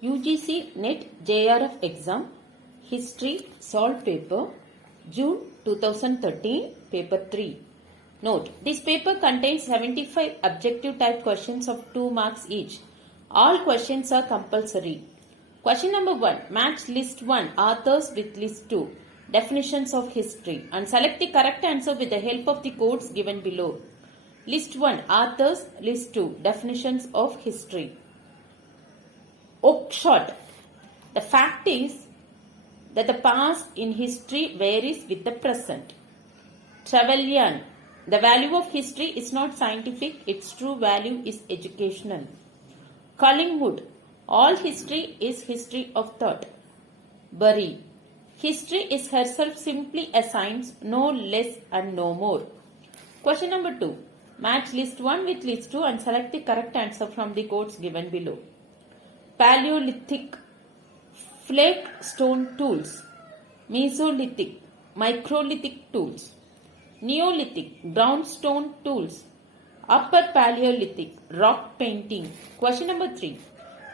UGC NET JRF exam History Solved Paper June 2013 Paper 3. Note, this paper contains 75 objective type questions of 2 marks each. All questions are compulsory. Question number 1. Match list 1 authors with list 2 definitions of history and select the correct answer with the help of the codes given below. List 1 authors, list 2 definitions of history. Oakeshott. The fact is that the past in history varies with the present. Trevelyan. The value of history is not scientific, its true value is educational. Collingwood. All history is history of thought. Bury. History is herself simply a science, no less and no more. Question number 2. Match list 1 with list 2 and select the correct answer from the codes given below. Paleolithic, flake stone tools. Mesolithic, microlithic tools. Neolithic, brownstone tools. Upper Paleolithic, rock painting. Question number 3.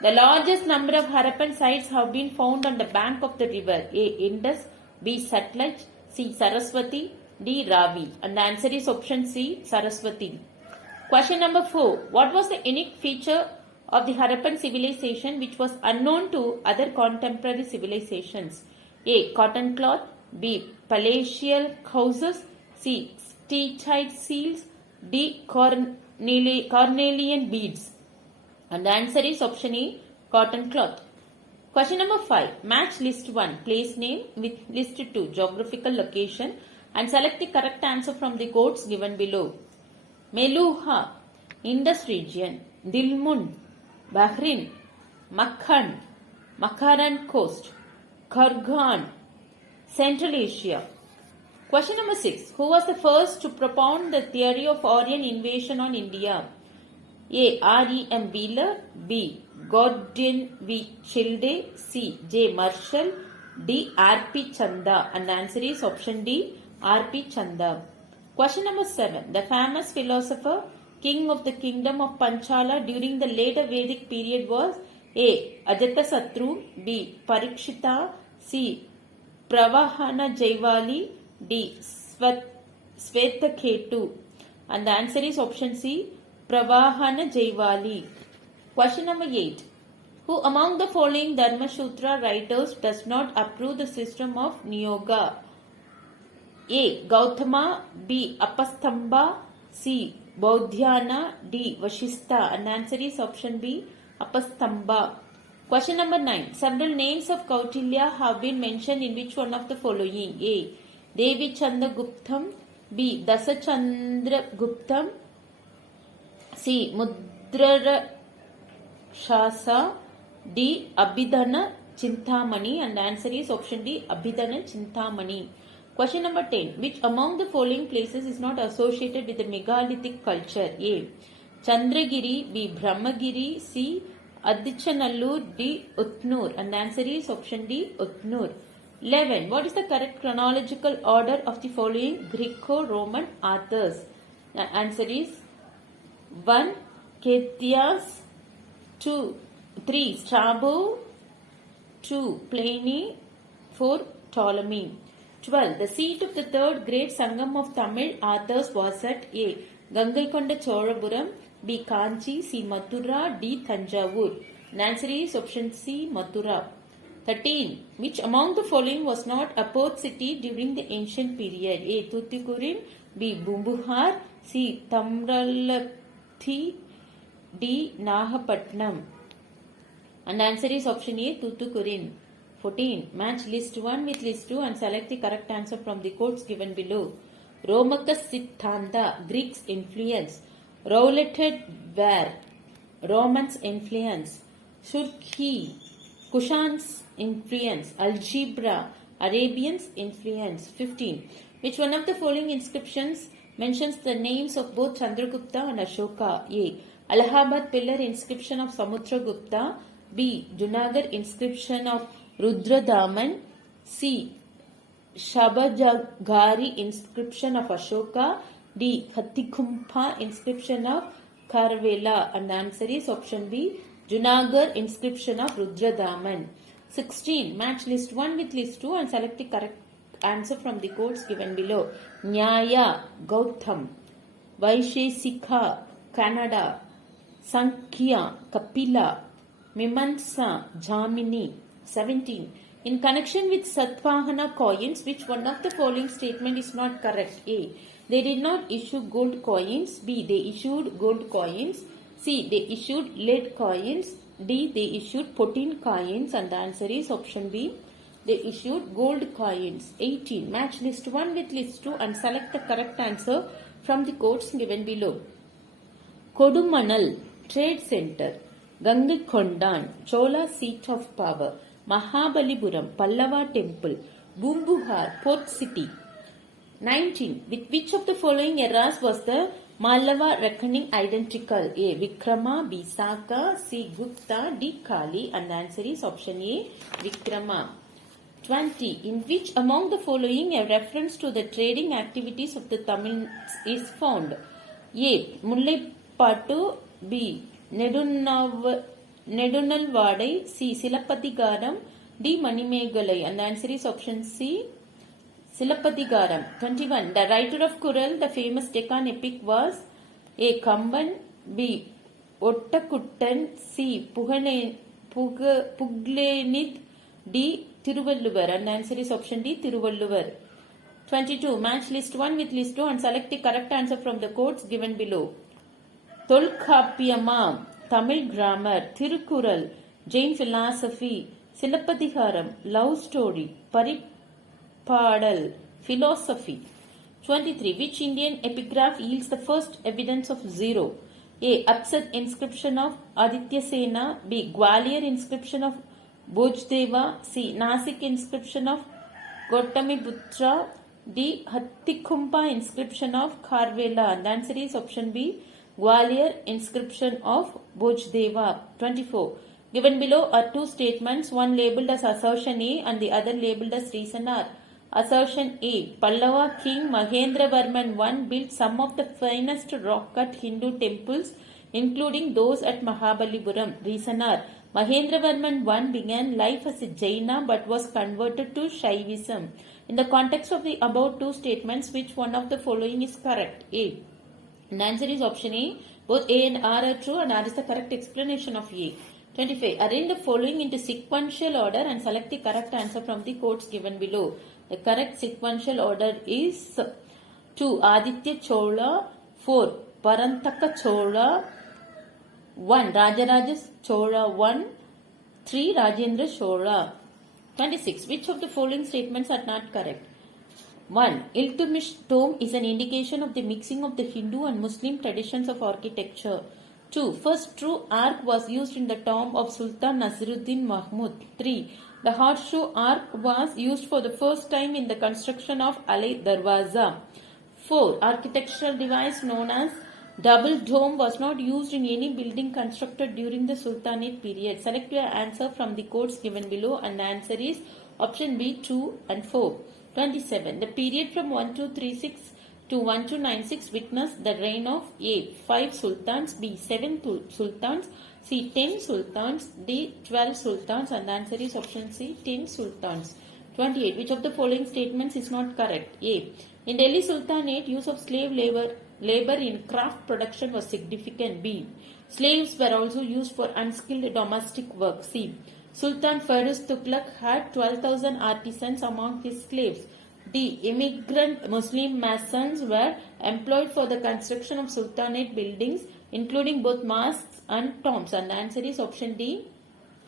The largest number of Harappan sites have been found on the bank of the river. A. Indus, B. Satluj, C. Saraswati, D. Ravi. And the answer is option C, Saraswati. Question number 4. What was the unique feature of the Harappan civilization which was unknown to other contemporary civilizations? A. Cotton cloth, B. Palatial houses, C. Stitched seals, D. Cornelian beads. And the answer is option A, cotton cloth. Question number 5. Match list 1 place name with list 2 geographical location and select the correct answer from the codes given below. Meluha, Indus region. Dilmun, Bahrain. Makhan, Makharan coast. Kurgan, Central Asia. Question number 6. Who was the first to propound the theory of Aryan invasion on India? A. R.E.M. Wheeler, B. Gordon V. Childe, C. J. Marshall, D. R.P. Chanda. And the answer is option D, R.P. Chanda. Question number 7. The famous philosopher, king of the kingdom of Panchala during the later Vedic period was A. Ajatasattu, B. Parikshita, C. Pravahana Jaivali, D. Svetaketu. And the answer is option C, Pravahana Jaivali. Question number 8. Who among the following Dharma Sutra writers does not approve the system of Niyoga? A. Gautama, B. Apastamba, C. Bodhyana, D. Vashistha. And the answer is option B, Apastamba. Question number 9. Several names of Kautilya have been mentioned in which one of the following? A. Devi Chanda Guptam, B. Dasa Chandra Guptam, C. Mudrara Shasa, D. Abhidhana Chintamani. And the answer is option D, Abhidhana Chintamani. Question number 10. Which among the following places is not associated with the megalithic culture? A. Chandragiri, B. Brahmagiri, C. Adichanallur, D. Utnur. And the answer is option D, Utnur. 11. What is the correct chronological order of the following Greco-Roman authors? The answer is 1. Critias, 2. 3. Strabo, 2. Pliny, 4. Ptolemy. 12. The seat of the third great Sangam of Tamil authors was at A. Gangaikonda Cholapuram, B. Kanchi, C. Mathura, D. Thanjavur. The answer is option C, Mathura. 13. Which among the following was not a port city during the ancient period? A. Tuticorin, B. Bumbuhar, C. Tamralathi, D. Nahapatnam. And the answer is option A, Tuticorin. 14. Match list 1 with list 2 and select the correct answer from the codes given below. Romakas Siddhanta, Greeks influence. Rouleted ware, Romans influence. Shurki, Kushans influence. Algebra, Arabians influence. 15. Which one of the following inscriptions mentions the names of both Chandragupta and Ashoka? A. Allahabad pillar inscription of Samudragupta, B. Junagadh inscription of Rudradaman, C. Shabajagari inscription of Ashoka, D. Hathikumpha inscription of Kharavela. And the answer is option B, Junagadh inscription of Rudradaman. 16. Match list 1 with list 2 and select the correct answer from the codes given below. Nyaya, Gautam. Vaisheshika, Kannada. Sankhya, Kapila. Mimamsa, Jamini. 17. In connection with Satvahana coins, which one of the following statement is not correct? A. They did not issue gold coins. B. They issued gold coins. C. They issued lead coins. D. They issued protein coins. And the answer is option B. They issued gold coins. 18. Match list 1 with list 2 and select the correct answer from the codes given below. Kodumanal Trade Center. Gangikondan, Chola Seat of Power. Mahabalipuram, Pallava Temple. Bumbuhar, Port City. 19. With which of the following eras was the Mallava reckoning identical? A. Vikrama, B. Saka, C. Gupta, D. Kali. And the answer is option A. Vikrama. 20. In which among the following a reference to the trading activities of the Tamils is found? A. Mullaipattu, B. Nedunalvadai, C. Silapathigaram, D. Manimegalai. And the answer is option C. Silapathigaram. 21. The writer of Kural, the famous Deccan epic, was A. Kamban, B. Ottakuttan, C. Puglenith, D. Tiruvalluvar. And the answer is option D. Tiruvalluvar. 22. Match list 1 with list 2 and select the correct answer from the codes given below. Tolkappiyama, Tamil grammar. Tirukural, Jain philosophy. Silapathigaram, love story. Paripadal, philosophy. 23. Which Indian epigraph yields the first evidence of zero? A. Apsat inscription of Aditya Sena. B. Gwalior inscription of Bhojdeva. C. Nasik inscription of Gautamiputra. D. Hattikumpa inscription of Kharvela. The answer is option B. Gwalior inscription of Bhojdeva. 24. Given below are two statements, one labeled as assertion A and the other labeled as reason R. Assertion A. Pallava king Mahendravarman I built some of the finest rock-cut Hindu temples, including those at Mahabalipuram. Reason R. Mahendravarman I began life as a Jaina but was converted to Shaivism. In the context of the above two statements, which one of the following is correct? A. And the answer is option A. Both A and R are true and R is the correct explanation of A. 25. Arrange the following into sequential order and select the correct answer from the codes given below. The correct sequential order is 2. Aditya Chola. 4. Parantaka Chola. 1. Rajaraja Chola 1. 3. Rajendra Chola. 26. Which of the following statements are not correct? 1. Iltutmish tomb is an indication of the mixing of the Hindu and Muslim traditions of architecture. 2. First true ark was used in the tomb of Sultan Nasruddin Mahmud. 3. The horseshoe ark was used for the first time in the construction of Ali Darwaza. 4. Architectural device known as double dome was not used in any building constructed during the Sultanate period. Select your answer from the codes given below and the answer is option B 2 and 4. 27. The period from 1236 to 1296 witnessed the reign of A. 5 sultans, B. 7 sultans, C. 10 sultans, D. 12 sultans, and the answer is option C. 10 sultans. 28. Which of the following statements is not correct? A. In Delhi Sultanate, use of slave labor in craft production was significant. B. Slaves were also used for unskilled domestic work. C. Sultan Firuz Tughlaq had 12,000 artisans among his slaves. D. Immigrant Muslim masons were employed for the construction of Sultanate buildings, including both mosques and tombs. And the answer is option D.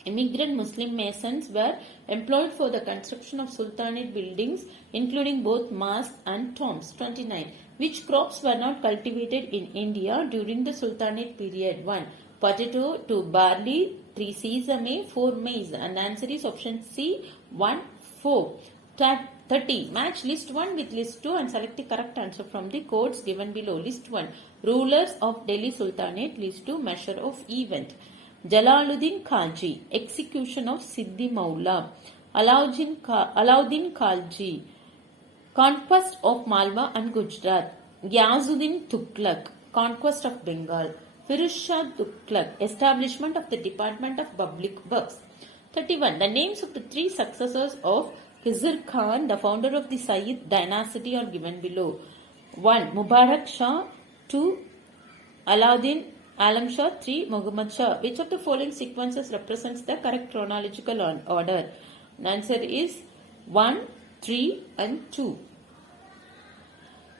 Immigrant Muslim masons were employed for the construction of Sultanate buildings, including both mosques and tombs. 29. Which crops were not cultivated in India during the Sultanate period? 1. Potato, 2. Barley, 3. Sesame, 4. Maize. And the answer is option C. 1, 4. 30. Match list 1 with list 2 and select the correct answer from the codes given below. List 1. Rulers of Delhi Sultanate. List 2. Measure of event. Jalaluddin Khalji. Execution of Siddhi Maula. Alauddin Khalji. Conquest of Malwa and Gujarat. Gyazuddin Tughlaq. Conquest of Bengal. Firuz Shah Tughlaq, establishment of the Department of Public Works. 31. The names of the three successors of Khizr Khan, the founder of the Sayyid dynasty, are given below. 1. Mubarak Shah. 2. Alauddin Alam Shah. 3. Muhammad Shah. Which of the following sequences represents the correct chronological order? The answer is 1, 3 and 2.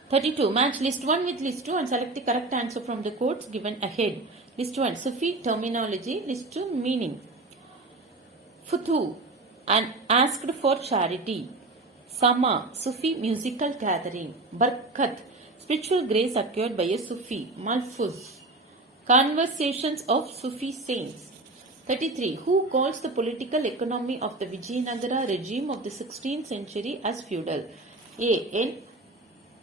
32. Match list 1 with list 2 and select the correct answer from the quotes given ahead. List 1. Sufi terminology. List 2. Meaning. Futu, and asked for charity. Sama, Sufi musical gathering. Barkat, spiritual grace acquired by a Sufi. Malfuz, conversations of Sufi saints. 33. Who calls the political economy of the Vijayanagara regime of the 16th century as feudal? A. N.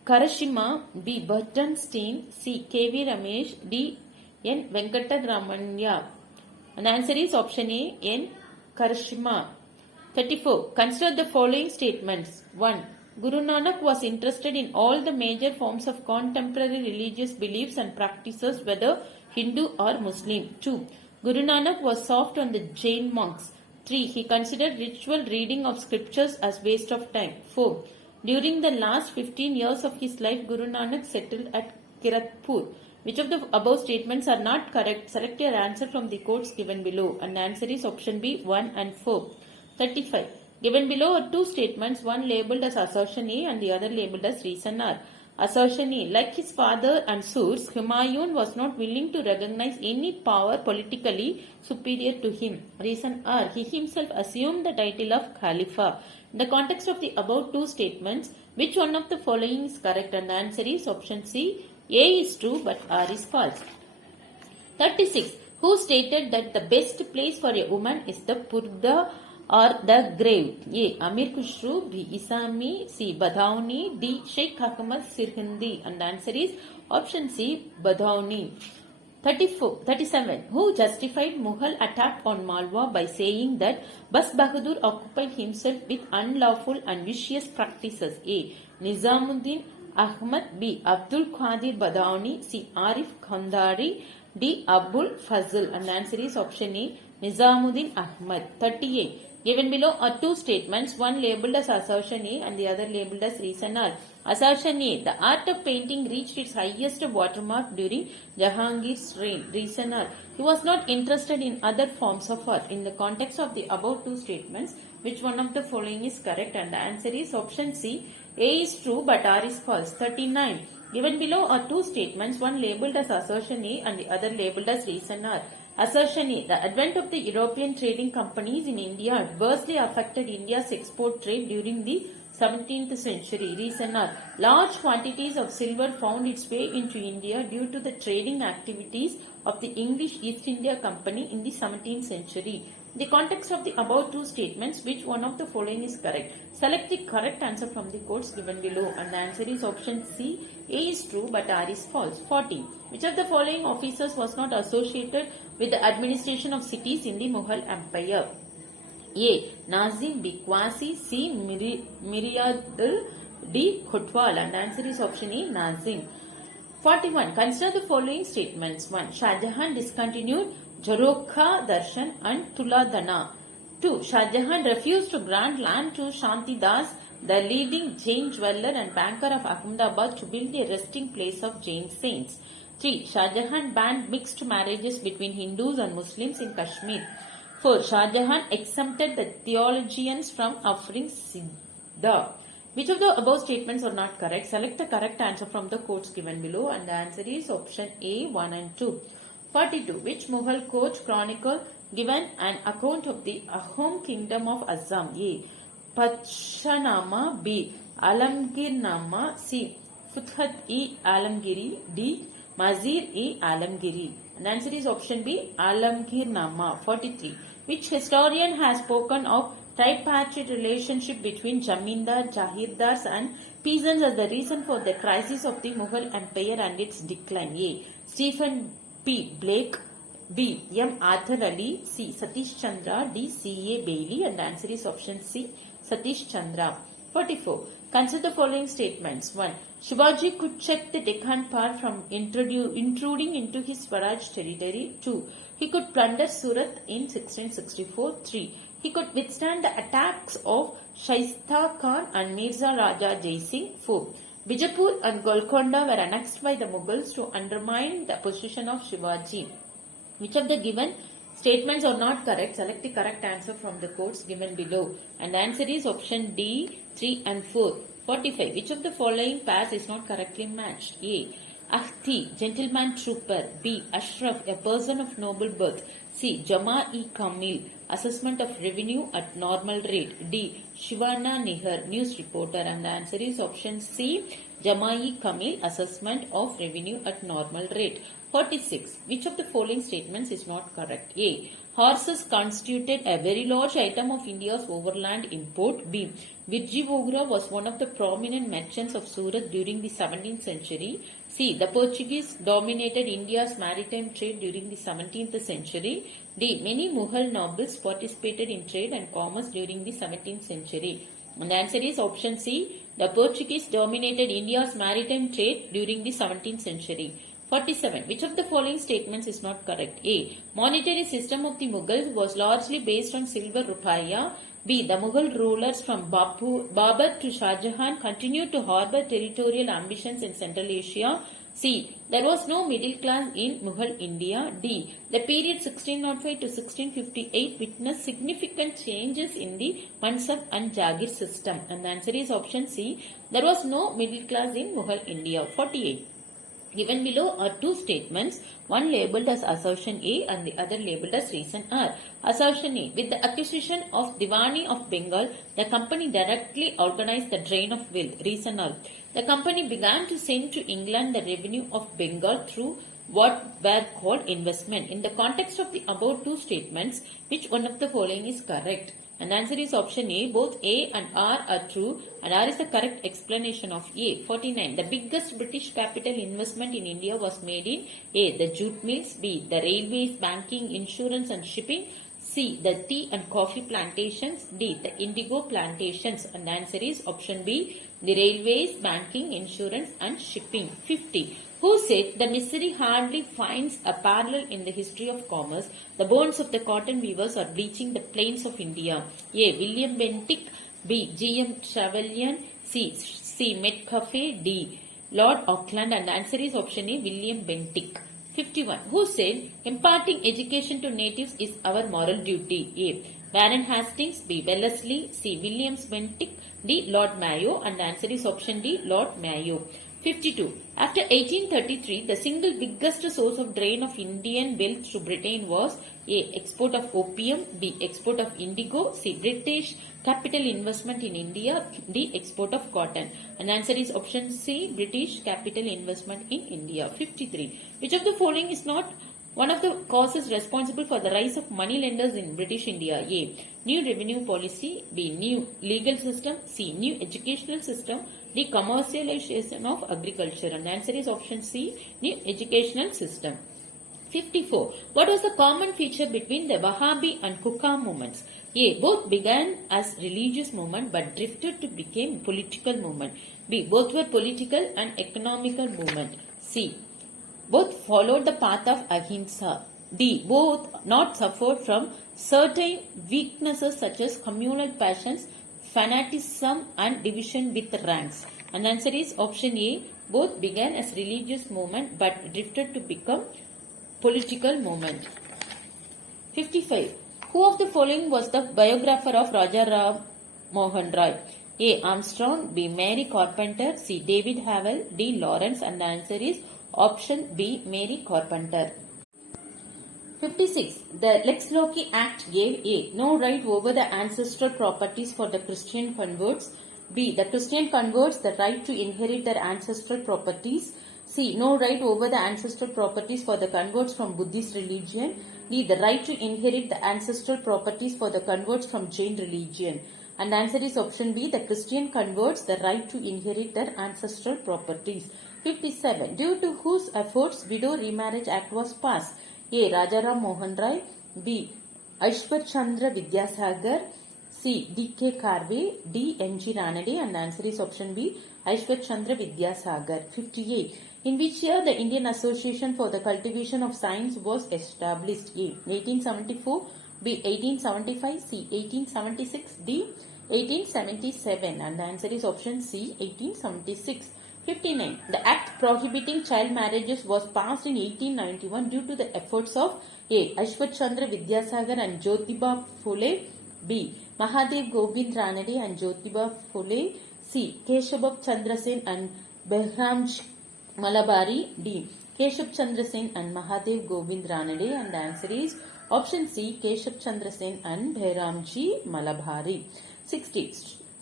Karashima. B. Burtonstein. C. K.V. Ramesh. D. N. Venkatramanya. And the answer is option A. N. Karashima. 34. Consider the following statements. 1. Guru Nanak was interested in all the major forms of contemporary religious beliefs and practices, whether Hindu or Muslim. 2. Guru Nanak was soft on the Jain monks. 3. He considered ritual reading of scriptures as waste of time. 4. During the last 15 years of his life, Guru Nanak settled at Kiratpur. Which of the above statements are not correct? Select your answer from the quotes given below. And the answer is option B, 1 and 4. 35. Given below are two statements, one labeled as assertion A and the other labeled as reason R. Assertion A. Like his father and Surs, Humayun was not willing to recognize any power politically superior to him. Reason R. He himself assumed the title of Khalifa. In the context of the above two statements, which one of the following is correct? And the answer is option C. A is true but R is false. 36. Who stated that the best place for a woman is the purda or the grave? A. Amir Khusru. B. Isami. C. Badauni. D. Sheikh Ahmad Sirhindi. And the answer is option C. Badauni. 37. Who justified Mughal attack on Malwa by saying that Bas Bahadur occupied himself with unlawful and vicious practices? A. Nizamuddin Ahmad. B. Abdul Qadir Badauni. C. Arif Khandari. D. Abul Fazl. And the answer is option A. Nizamuddin Ahmad. 38. Given below are two statements, one labeled as assertion A and the other labeled as reason R. Assertion A. The art of painting reached its highest watermark during Jahangir's reign. Reason R. He was not interested in other forms of art. In the context of the above two statements, which one of the following is correct? And the answer is option C. A is true but R is false. 39. Given below are two statements, one labeled as assertion A and the other labeled as reason R. Assertion A. The advent of the European trading companies in India adversely affected India's export trade during the 17th century. Reason R. Large quantities of silver found its way into India due to the trading activities of the English East India Company in the 17th century. In the context of the above two statements, which one of the following is correct? Select the correct answer from the quotes given below, and the answer is option C. A is true but R is false. 40. Which of the following officers was not associated with the administration of cities in the Mughal Empire? A. Nazim. B. Quasi. C. Miriadul. D. Kotwal. And the answer is option A. Nazim. 41. Consider the following statements. 1. Shah Jahan discontinued Jarokha Darshan and Tuladana. 2. Shah Jahan refused to grant land to Shanti Das, the leading Jain jeweler and banker of Ahmedabad, to build a resting place of Jain saints. 3. Shah Jahan banned mixed marriages between Hindus and Muslims in Kashmir. 4. Shah Jahan exempted the theologians from offering Siddha. Which of the above statements are not correct? Select the correct answer from the quotes given below, and the answer is option A, 1 and 2. 42. Which Mughal coach chronicle given an account of the Ahom kingdom of Assam? A. Patshanama. B. Alamgirnama. C. Futhat-e Alamgiri. D. Mazir-e Alamgiri. And the answer is option B, Alamgirnama. 43. Which historian has spoken of tripartite relationship between Jamindar, Jahirdars and peasants as the reason for the crisis of the Mughal Empire and its decline? A. Stephen P. Blake. B. M. Arthur Ali. C. Satish Chandra. D. C. A. Bailey. And the answer is option C. Satish Chandra. 44. Consider the following statements. 1. Shivaji could check the Deccan Par from intruding into his Swaraj territory. 2. He could plunder Surat in 1664. 3. He could withstand the attacks of Shaista Khan and Mirza Raja Jai Singh. 4. Bijapur and Golconda were annexed by the Mughals to undermine the position of Shivaji. Which of the given statements are not correct? Select the correct answer from the quotes given below. And the answer is option D, 3 and 4. 45. Which of the following pairs is not correctly matched? A. Ahti, gentleman trooper. B. Ashraf, a person of noble birth. C. Jama-e-Kamil, assessment of revenue at normal rate. D. Shivana Nihar, news reporter. And the answer is option C. Jama-e-Kamil, assessment of revenue at normal rate. 46. Which of the following statements is not correct? A. Horses constituted a very large item of India's overland import. B. Virji Vogra was one of the prominent merchants of Surat during the 17th century. C. The Portuguese dominated India's maritime trade during the 17th century. D. Many Mughal nobles participated in trade and commerce during the 17th century. And the answer is option C. The Portuguese dominated India's maritime trade during the 17th century. 47. Which of the following statements is not correct? A. Monetary system of the Mughals was largely based on silver rupaya. B. The Mughal rulers from Babur to Shah Jahan continued to harbor territorial ambitions in Central Asia. C. There was no middle class in Mughal India. D. The period 1605 to 1658 witnessed significant changes in the Mansab and Jagir system. And the answer is option C. There was no middle class in Mughal India. 48. Given below are two statements, one labeled as assertion A and the other labeled as reason R. Assertion A. With the acquisition of Diwani of Bengal, the company directly organized the drain of wealth. Reason R. The company began to send to England the revenue of Bengal through what were called investment. In the context of the above two statements, which one of the following is correct? And the answer is option A. Both A and R are true, and R is the correct explanation of A. 49. The biggest British capital investment in India was made in A. The jute mills. B. The railways, banking, insurance and shipping. C. The tea and coffee plantations. D. The indigo plantations. And the answer is option B. The railways, banking, insurance and shipping. 50. Who said the misery hardly finds a parallel in the history of commerce? The bones of the cotton weavers are bleaching the plains of India. A. William Bentinck. B. G.M. Trevelyan. C. Metcalfe. D. Lord Auckland. And the answer is option A. William Bentinck. 51. Who said imparting education to natives is our moral duty? A. Warren Hastings. B. Wellesley. C. William Bentinck. D. Lord Mayo. And the answer is option D. Lord Mayo. 52. After 1833, the single biggest source of drain of Indian wealth to Britain was A. Export of opium. B. Export of indigo. C. British capital investment in India. D. Export of cotton. And the answer is option C. British capital investment in India. 53. Which of the following is not one of the causes responsible for the rise of money lenders in British India? A. New revenue policy. B. New legal system. C. New educational system. D. Commercialization of agriculture. And the answer is option C. New educational system. 54. What was the common feature between the Wahhabi and Kukah movements? A. Both began as religious movement but drifted to become political movement. B. Both were political and economical movement. C. Both followed the path of ahimsa. D. Both not suffered from certain weaknesses such as communal passions, fanaticism and division with ranks. And the answer is option A. Both began as religious movement but drifted to become political movement. 55. Who of the following was the biographer of Raja Ram Mohan Roy? A. Armstrong. B. Mary Carpenter. C. David Havel. D. Lawrence. And the answer is option B. Mary Carpenter. 56. The Lex Loci Act gave A. No right over the ancestral properties for the Christian converts. B. The Christian converts the right to inherit their ancestral properties. C. No right over the ancestral properties for the converts from Buddhist religion. D. The right to inherit the ancestral properties for the converts from Jain religion. And the answer is option B. The Christian converts the right to inherit their ancestral properties. 57. Due to whose efforts Widow Remarriage Act was passed? A. Rajaram Mohan Roy. B. Aishwar Chandra Vidyasagar. C. D.K. Karve. D. N.G. Ranade. And the answer is option B. Aishwat Chandra Vidyasagar. 58. In which year the Indian Association for the Cultivation of Science was established? A. 1874. B. 1875. C. 1876. D. 1877. And the answer is option C. 1876. 59. The Act prohibiting child marriages was passed in 1891 due to the efforts of A. Ashwat Chandra Vidyasagar and Jyotiba Phule. B. Mahadev Govind Ranade and Jyotiba Phule. C. Keshabab Chandra Sen and Behramji Malabari. D. Keshab Chandra Sen and Mahadev Govind Ranade. And the answer is option C. Keshab Chandra Sen and Behramji Malabari. 60.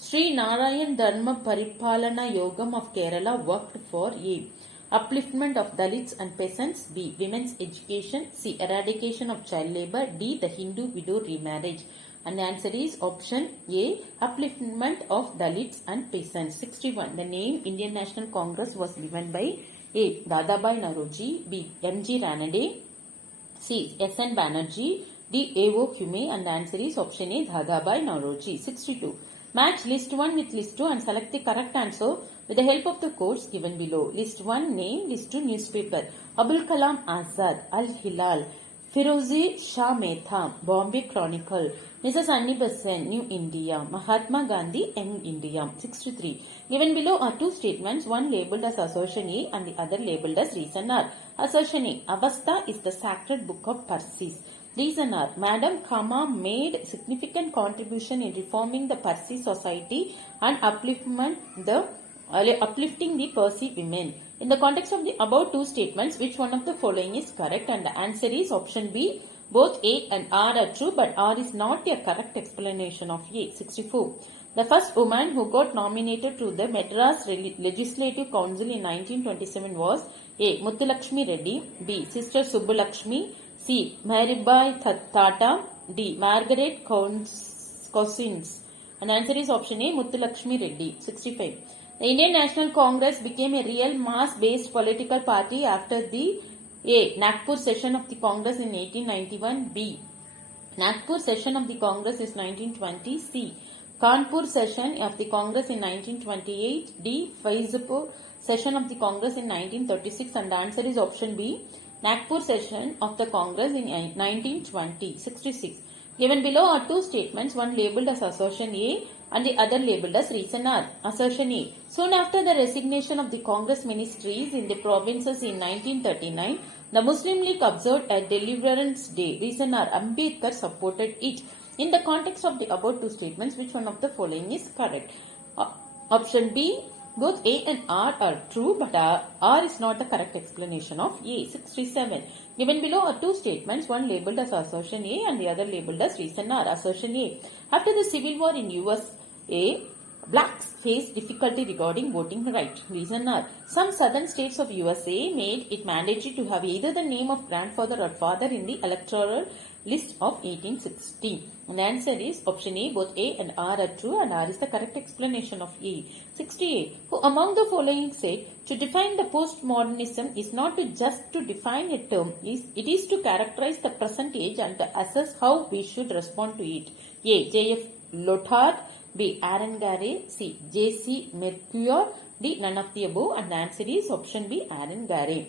Sri Narayan Dharma Paripalana Yogam of Kerala worked for A. Upliftment of Dalits and peasants. B. Women's education. C. Eradication of child labor. D. The Hindu widow remarriage. And the answer is option A. Upliftment of Dalits and peasants. 61. The name Indian National Congress was given by A. Dadabhai Naoroji. B. M.G. Ranade. C. S.N. Banerjee. D. A.O. Kume. And the answer is option A. Dadabhai Naoroji. 62. Match list 1 with list 2 and select the correct answer with the help of the codes given below. List 1 name, list 2 newspaper. Abul Kalam Azad, Al Hilal, Firozi Shah Mehta, Bombay Chronicle, Mrs. Annie Besant, New India, Mahatma Gandhi, Young India. 63. Given below are two statements, one labeled as assertion A and the other labeled as reason R. Assertion A. Avastha is the sacred book of Parsis. Reason R. Madam Kama made significant contribution in reforming the Parsi society and uplifting the Parsi women. In the context of the above two statements, which one of the following is correct? And the answer is option B. Both A and R are true, but R is not a correct explanation of A. 64. The first woman who got nominated to the Madras Legislative Council in 1927 was A. Muthulakshmi Reddy. B. Sister Subbulakshmi. C. Maribai Tata. D. Margaret Cousins. And the answer is option A. Muthulakshmi Reddy. 65. The Indian National Congress became a real mass-based political party after the A. Nagpur session of the Congress in 1891. B. Nagpur session of the Congress is 1920. C. Kanpur session of the Congress in 1928. D. Faizapur session of the Congress in 1936. And the answer is option B. Nagpur session of the Congress in 1920. 66. Given below are two statements, one labelled as assertion A and the other labelled as reason R. Assertion A. Soon after the resignation of the Congress ministries in the provinces in 1939, the Muslim League observed a Deliverance Day. Reason R. Ambedkar supported it. In the context of the above two statements, which one of the following is correct? Option B. Both A and R are true, but R is not the correct explanation of A. 67. Given below are two statements, one labelled as assertion A and the other labelled as reason R. Assertion A. After the civil war in USA, blacks faced difficulty regarding voting right. Reason R. Some southern states of USA made it mandatory to have either the name of grandfather or father in the electoral list of 1860. And the answer is option A. Both A and R are true, and R is the correct explanation of A. 68. Who among the following said, to define the postmodernism is not to just to define a term, it is to characterize the present age and to assess how we should respond to it. A. J.F. Lothar. B. Aaron Gare. C. J.C. Mercure. D. None of the above, and the answer is option B. Aaron Gare.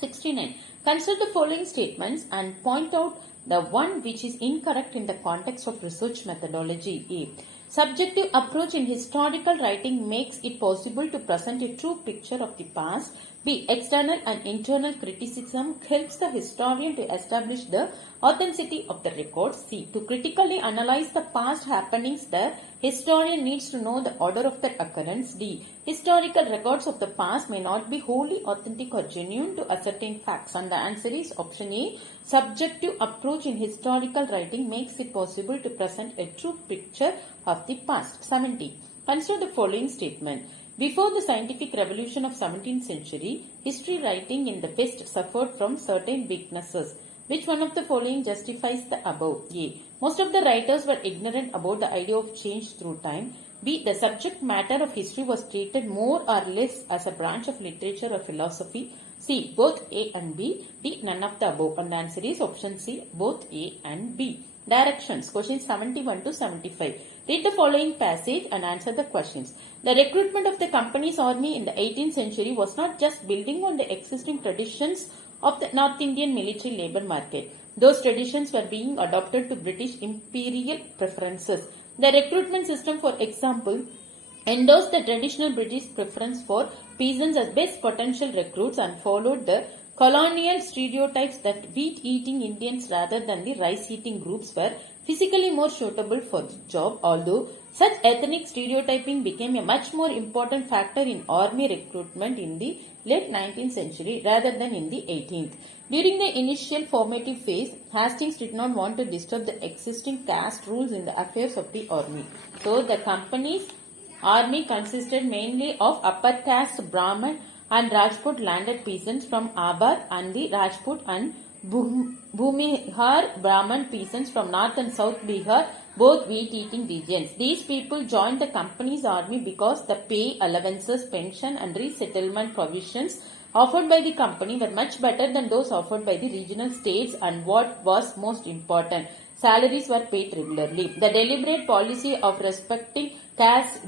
69. Consider the following statements and point out the one which is incorrect in the context of research methodology. A. Subjective approach in historical writing makes it possible to present a true picture of the past. B. External and internal criticism helps the historian to establish the authenticity of the record. C. To critically analyze the past happenings, the historian needs to know the order of their occurrence. D. Historical records of the past may not be wholly authentic or genuine to ascertain facts. And the answer is option A. Subjective approach in historical writing makes it possible to present a true picture of the past. 70. Consider the following statement. Before the scientific revolution of 17th century, history writing in the West suffered from certain weaknesses. Which one of the following justifies the above? A. Most of the writers were ignorant about the idea of change through time. B. The subject matter of history was treated more or less as a branch of literature or philosophy. C. Both A and B. D. None of the above. And the answer is option C. Both A and B. Directions. Questions 71 to 75. Read the following passage and answer the questions. The recruitment of the company's army in the 18th century was not just building on the existing traditions of the North Indian military labor market. Those traditions were being adopted to British imperial preferences. The recruitment system, for example, endorsed the traditional British preference for peasants as best potential recruits and followed the colonial stereotypes that wheat-eating Indians rather than the rice-eating groups were physically more suitable for the job, although such ethnic stereotyping became a much more important factor in army recruitment in the late 19th century rather than in the 18th. During the initial formative phase, Hastings did not want to disturb the existing caste rules in the affairs of the army. So, the company's army consisted mainly of upper caste Brahmin and Rajput landed peasants from Awadh and the Rajput and Bhumihar Brahmin peasants from North and South Bihar, both wheat-eating regions. These people joined the company's army because the pay, allowances, pension and resettlement provisions offered by the company were much better than those offered by the regional states, and what was most important, salaries were paid regularly. The deliberate policy of respecting caste,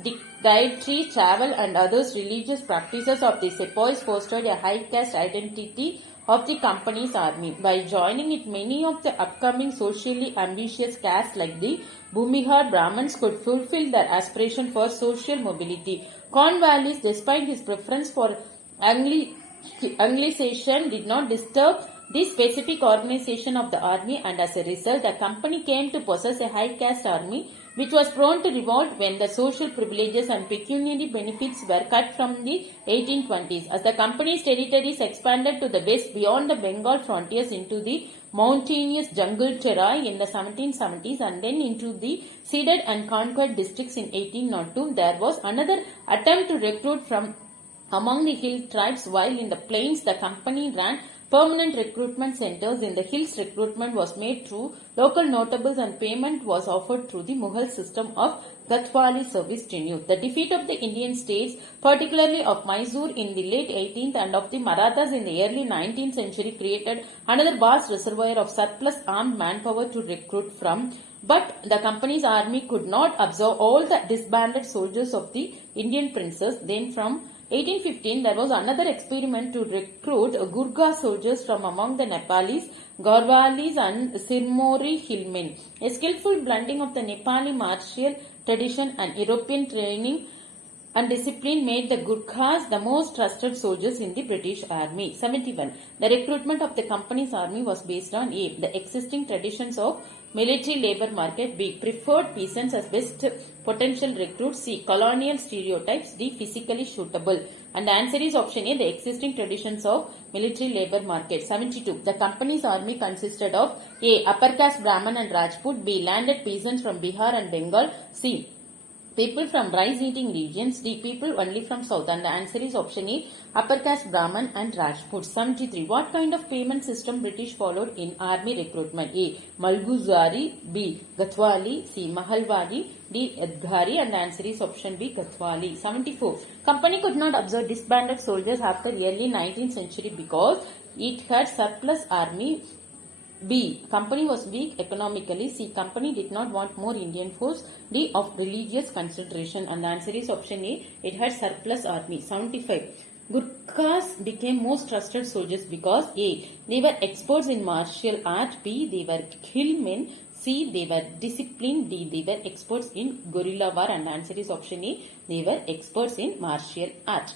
dietary, travel and others religious practices of the sepoys fostered a high caste identity of the company's army. By joining it, many of the upcoming socially ambitious castes like the Bhumihar Brahmins could fulfill their aspiration for social mobility. Cornwallis, despite his preference for Anglicization, did not disturb the specific organization of the army, and as a result, the company came to possess a high caste army which was prone to revolt when the social privileges and pecuniary benefits were cut from the 1820s. As the company's territories expanded to the west beyond the Bengal frontiers into the mountainous jungle terrain in the 1770s and then into the ceded and conquered districts in 1802, there was another attempt to recruit from among the hill tribes, while in the plains the company ran permanent recruitment centers. In the hills, recruitment was made through local notables and payment was offered through the Mughal system of Gatwali service tenure. The defeat of the Indian states, particularly of Mysore in the late 18th and of the Marathas in the early 19th century, created another vast reservoir of surplus armed manpower to recruit from. But the company's army could not absorb all the disbanded soldiers of the Indian princes. Then from 1815, there was another experiment to recruit Gurkha soldiers from among the Nepalis, Garhwalis and Sirmori hillmen. A skillful blending of the Nepali martial tradition and European training and discipline made the Gurkhas the most trusted soldiers in the British Army. 71. The recruitment of the company's army was based on A. The existing traditions of military labor market. B. Preferred peasants as best potential recruits. C. Colonial stereotypes. D. Physically suitable. And the answer is option A. The existing traditions of military labor market. 72. The company's army consisted of A. Upper caste Brahmin and Rajput. B. Landed peasants from Bihar and Bengal. C. People from rice-eating regions. D. People only from south. And the answer is option A. Upper caste Brahmin and Rajput. 73. What kind of payment system British followed in army recruitment? A. Malguzari. B. Gatwali. C. Mahalwadi. D. Adhari. And the answer is option B. Gatwali. 74. Company could not absorb disbanded soldiers after early 19th century because it had surplus army. B. Company was weak economically. C. Company did not want more Indian force. D. Of religious consideration. And the answer is option A. It had surplus army. 75. Gurkhas became most trusted soldiers because A. They were experts in martial art. B. They were hillmen. C. They were disciplined. D. They were experts in guerrilla war. And the answer is option A. They were experts in martial art.